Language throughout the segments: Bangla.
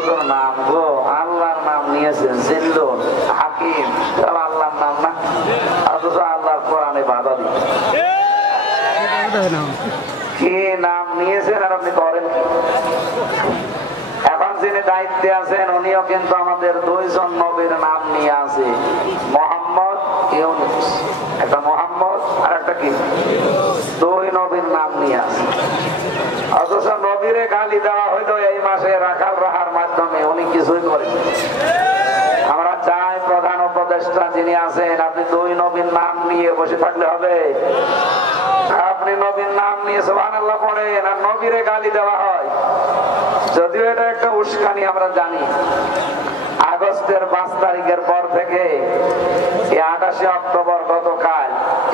সুন্দর নাম গো, আল্লাহর নাম নিয়েছেন জিল্লুন, হাকিম, সব আল্লাহর নাম না, অথচ আল্লাহর কোরআনে বাধা দিচ্ছে। কি নাম নিয়েছেন আর আপনি করেন কি? এখন যিনি দায়িত্বে আছেন উনিও কিন্তু আমাদের দুইজন নবীর নাম নিয়ে আছে, মোহাম্মদ, ইউনূস। একটা মোহাম্মদ আর একটা কি, দুই নবীর নাম নিয়ে আছে। অথচ নবীরে গালি দেওয়া হইলো এই মাসে রাখাল রাহার মাধ্যমে, উনি কিছুই করেন। আমরা চাই প্রধান উপদেষ্টা যিনি আছেন, আপনি দুই নবীর নাম নিয়ে বসে থাকলে হবে? আপনি নবীর নাম নিয়ে সুবহানাল্লাহ পড়েন আর নবীরে গালি দেওয়া হয়। যদিও এটা একটা উস্কানি আমরা জানি। আগস্টের 5 তারিখের পর থেকে 28 অক্টোবর গতকাল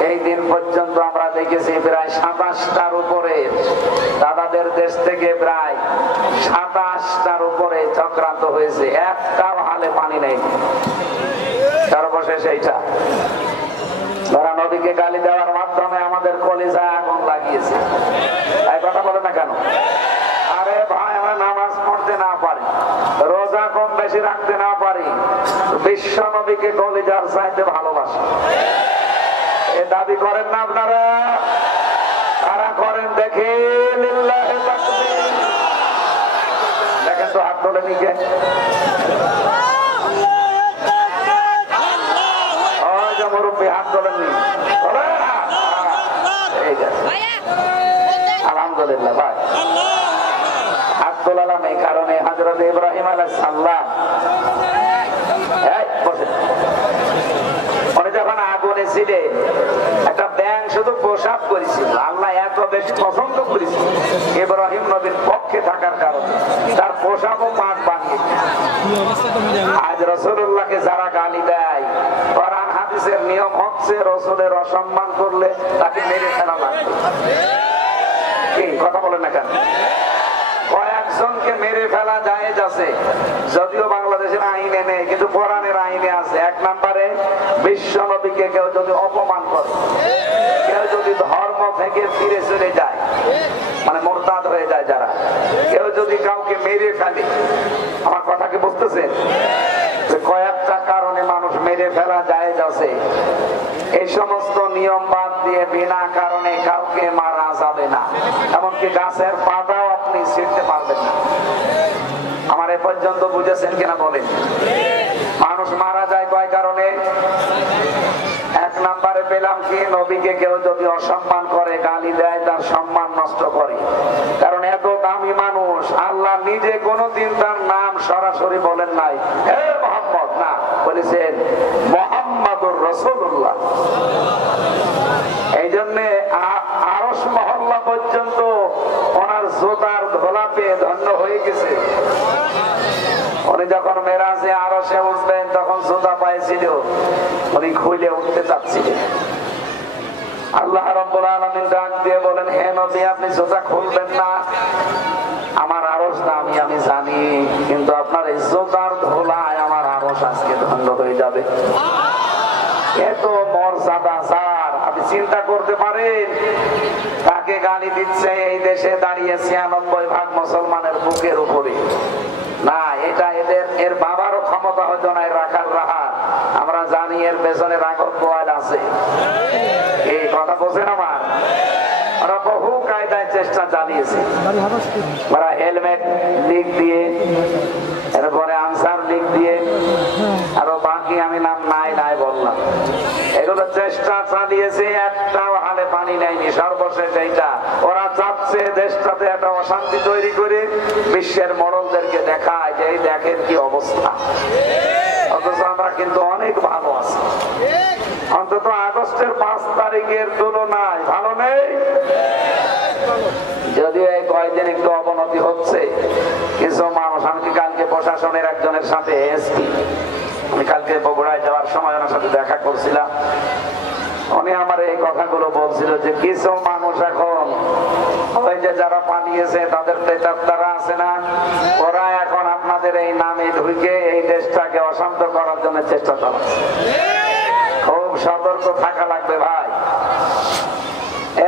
এই দিন পর্যন্ত আমরা দেখেছি প্রায় 27টার উপরে দাদাদের দেশ থেকে প্রায় 27টার উপরে চক্রান্ত হয়েছে, একটাও হালে পানি নেই। সর্বশেষ এইটা ধরা নবীকে গালি দেওয়ার মাধ্যমে আমাদের কলিজায় আগুন লাগিয়েছে। এই কথা বলে না কেন? আরে ভাই, আমরা নামাজ পড়তে না পারি, রোজা কম বেশি রাখতে না পারি, বিশ্ব নবীকে কলিজার চাইতে ভালোবাসি, এ দাবি করেন না আপনারা? কারা করেন দেখে? লিল্লাহি তাকবীর। দেখেন তো হাত তোলে নিকে। ওই যে মুরব্বী হাত তোলেননি, আলহামদুলিল্লাহ ভাই, হাত তোলালাম এই কারণে হযরত ইব্রাহিম আলাইহিস সালাম উনি যখন আগুনে ছিলেন একটা ব্যাঙ শুধু প্রসাব করেছিল, আল্লাহ এত বেশি পছন্দ করেছিল ইব্রাহিম নবীর পক্ষে থাকার কারণে তার প্রসাবও পাক বানিয়ে। আজ রাসূলুল্লাহকে যারা গালি দেয়, কোরআন হাদিসের নিয়ম হচ্ছে রাসূলের অসম্মান করলে তাকে মেরে ফেলা লাগবে। কথা বলেন না কেন? কয়েকজনকে মেরে ফেলা জায়েজ আছে, যদিও বাংলাদেশের আইনে নেই, কিন্তু কোরআনের আইনে আছে। 1 নম্বরে বিশ্ব নবীকে কেউ যদি অপমান করে, কেউ যদি ধর্ম থেকে ফিরে চলে যায়, মানে মুরতাদ হয়ে যায় যারা, কেউ যদি কাউকে মেরে ফেলে, আমার কথা কি বুঝতেছেন? কয়েকটা কারণে মানুষ মেরে ফেলা জায়েজ আছে। এই সমস্ত নিয়ম বাদ দিয়ে বিনা কারণে কাউকে মারা যাবে না, এমনকি গাছের পাতাও আপনি ছিঁড়তে পারবেন না। আমার এ পর্যন্ত বুঝেছেন কিনা বলেন? মানুষ মারা যায় কয় কারণে? 1 নম্বরে পেলাম কি, নবীকে কেউ যদি অসম্মান করে, গালি দেয়, তার সম্মান নষ্ট করে। কারণ এত দামি মানুষ, আল্লাহ নিজে কোনদিন তার নাম সরাসরি বলেন নাই, হে মুহাম্মদ, না, বলেছেন মুহাম্মাদুর রাসূলুল্লাহ। এই জন্য আরশ মহল্লা পর্যন্ত ওনার জোতার ধোলা পেয়ে ধন্য হয়ে গেছে। উনি যখন মেরাজে আরশে উঠবেন তখন জুতা পাইছিল, উনি খুলে উঠতে চাচ্ছিলেন। আল্লাহ রাব্বুল আলামিন ডাক দিয়ে বলেন, হে নবী, আপনি জুতা খুলবেন না, আমার আরশ দামি আমি জানি, কিন্তু আপনার এই জুতার ধোলায় আমার আরশ আজকে ধন্য হয়ে যাবে। এত মর্যাদা যার, আপনি চিন্তা করতে পারেন কাকে গালি দিচ্ছে এই দেশে দাঁড়িয়ে 96% মুসলমানের বুকের উপরে। না, এটা এর বাবারও ক্ষমতা হয়তো না রাখার রাহার, আমরা জানি এর পেছনে রাঘব বোয়াল আছে। এই কথা বোঝেন আমার? ওরা বহু কায়দায় চেষ্টা চালিয়েছে, ওরা হেলমেট লিক দিয়ে, এরপরে আনসার লিক দিয়ে, আরো বাকি আমি নাম নাই বললাম, এগুলো চেষ্টা চালিয়েছে, একটাও হালে পানি নেয়নি। সর্বশেষ এইটা ওরা চাচ্ছে দেশটাতে একটা অশান্তি তৈরি করে বিশ্বের মডলদেরকে দেখায় যে এই দেখেন কি অবস্থা, অথচ আমরা কিন্তু অনেক ভালো আছি। অন্তত আগস্টের 5 তারিখের তুলনায় ভালো নেই, যদিও এই কয়েকদিন একটু অবনতি হচ্ছে। কিছু মানুষ, আমি কালকে প্রশাসনের একজনের সাথে এসপি, আমি কালকে বগুড়ায় যাওয়ার সময় ওনার সাথে দেখা করছিলাম, উনি আমার এই কথাগুলো বলছিল যে কিছু মানুষ এখন ওই যে যারা পালিয়েছে তাদের প্রেতাত্মারা আছে না, ওরা এখন আপনাদের এই নামে ঢুকে এই দেশটাকে অশান্ত করার জন্য চেষ্টা চালাচ্ছে। খুব সতর্ক থাকা লাগবে ভাই।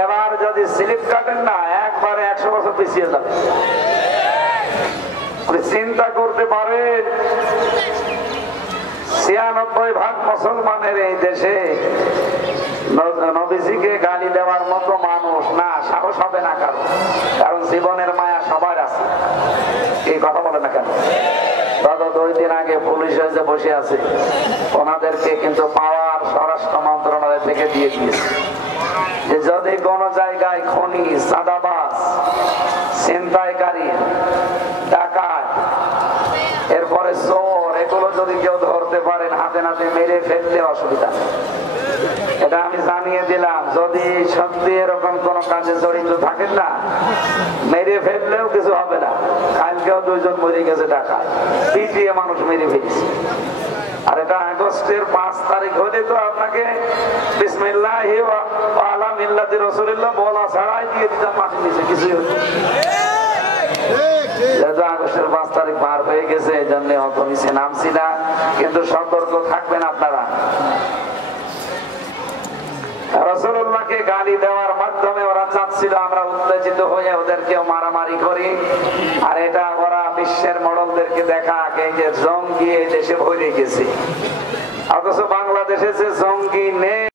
এবার যদি স্লিপ কাটেন না, একবারে 100 বছর পিছিয়ে যাবে। চিন্তা করতে করতে পারেন? 96% মুসলমানের এই দেশে নবীজিকে গালি দেওয়ার মতো মানুষ না, সাহস হবে না কারণ, কারণ জীবনের মায়া সবার আছে। এই কথা বলে না কেন? গত 2 দিন আগে পুলিশ হয়েছে বসে আছে, ওনাদেরকে কিন্তু পাওয়ার স্বরাষ্ট্র মন্ত্রণালয় থেকে দিয়ে দিয়েছে যে যদি কোন জায়গায় খনি, চাঁদাবাজ, ছিনতাইকারী, ডাকাত, এরপরে চোর, এগুলো যদি কেউ ধরতে পারেন হাতে নাতে মেরে ফেললে অসুবিধা। এটা আমি জানিয়ে দিলাম, যদি সত্যি এরকম কোন কাজে জড়িত থাকেন না, মেরে ফেললেও কিছু হবে না। কালকেও 2 জন মরে গেছে ডাকাত, পিটিয়ে মানুষ মেরে ফেলেছে। আর এটা আগস্টের 5 তারিখ হলে তো আপনাকে বিসমিল্লাহি ওয়া আলা মিল্লাতি রাসূলিল্লাহ বলা ছাড়াই দিয়ে দিতাম মাটির নিচে, কিছুই হতো না। যেহেতু আগস্টের 5 তারিখ পার হয়ে গেছে, এই জন্য অত নিচে নামছি না, কিন্তু সতর্ক থাকবেন আপনারা। রাসূলুল্লাহকে গালি দেওয়ার মাধ্যমে ওরা চাচ্ছিল আমরা উত্তেজিত হয়ে ওদেরকেও মারামারি করি, আর এটা ওরা বিশ্বের মডেলদেরকে দেখা এই যে জঙ্গি এই দেশে ভরে গেছে। অথচ বাংলাদেশে যে জঙ্গি নেই